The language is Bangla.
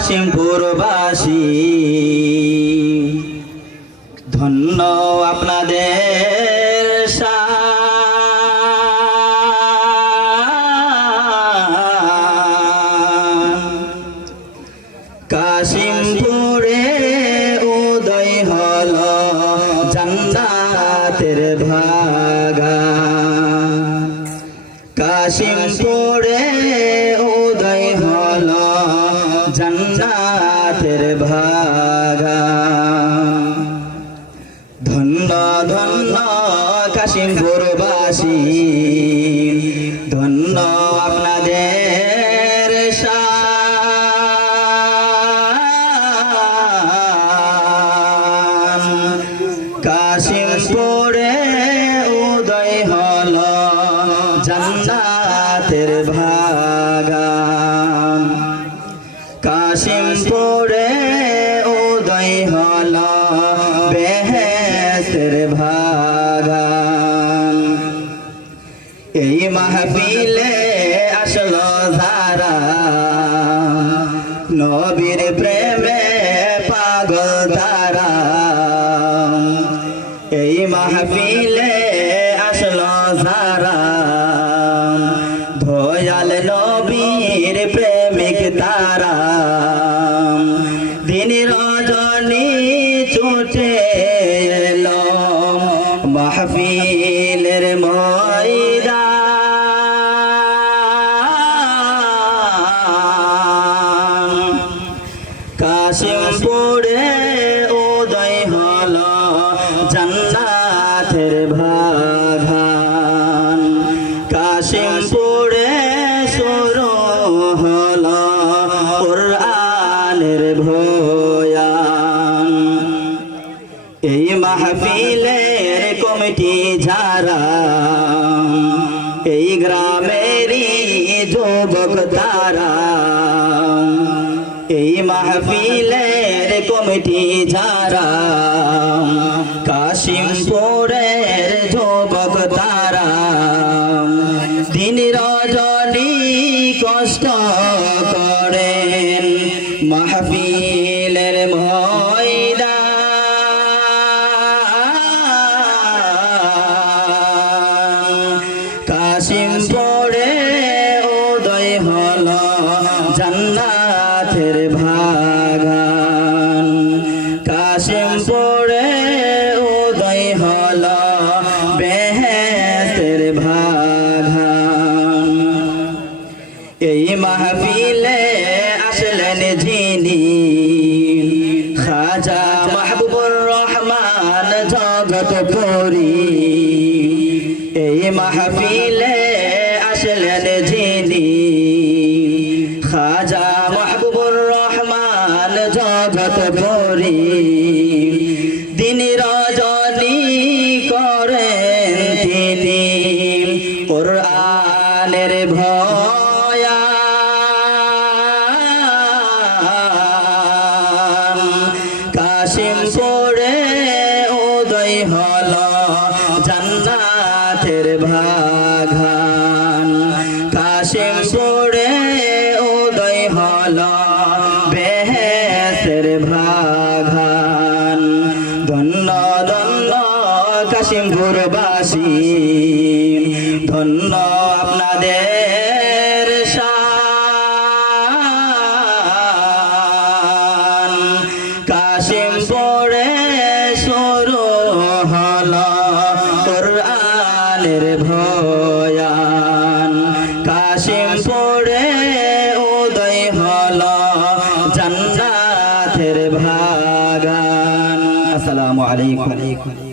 কাশিমপুরবাসী ধন্য আপনাদের কাশিমপুরে উদয় হলো জান্নাতের বাগান কাশিমপুরে উদয় হলো জান্নাতের বাগান ধন্য ধন্য কাশিমপুরবাসী ধন্য আপনাদের কাশিমপুরে উদয় হলো জান্নাতের বাগান কাশিমপুরে উদয় হলো বেহেশতের বাগান এই মাহফিলে আসলো যারা নবীর প্রেমে পাগল তারা এই মাহফিলে আসলো যারা দয়াল নবীর প্রেমিক তারা দিন রজনী ছুটে এলো মাহফিলের ময়দান কাশিমপুরে উদয় হলো জান্নাতের বাগান কাশিমপুরে শুরু হলো কুরআনের বয়ান এই মাহফিলের কমিটি যারা এই গ্রামেরই যুবক তারা এই মাহফিলের কমিটি যারা কাশিমপুরের যুবক তারা দিন রজনী কষ্ট করেন মাহফিলের ময়দান কাশিমপুরে উদয় হলো জান্নাতের বাগান কাশিমপুরে উদয় হলো বেহেশতের বাগান এই মাহফিলে আসলেন যিনি খাজা মাহবুবুর রহমান জগৎপুরী এই মাহফিলে আসলেন যিনি খাজা মাহবুবুর রহমান জগৎপুরী দিন রজনী করেন তিনি কুরআনের বয়ান কাশিমপুরে উদয় হলো জান্নাতের বাগান কাশিমপুরে উদয় হলো বেহেশতের বাগান ধন্য ধন্য কাশিমপুরবাসী ধন্য আপনাদের শান কাশিমপুরে শুরু হলো কুরআনের বয়ান কাশিমপুরে উদয় হলো জান্নাতের বাগান আসসালামু আলাইকুম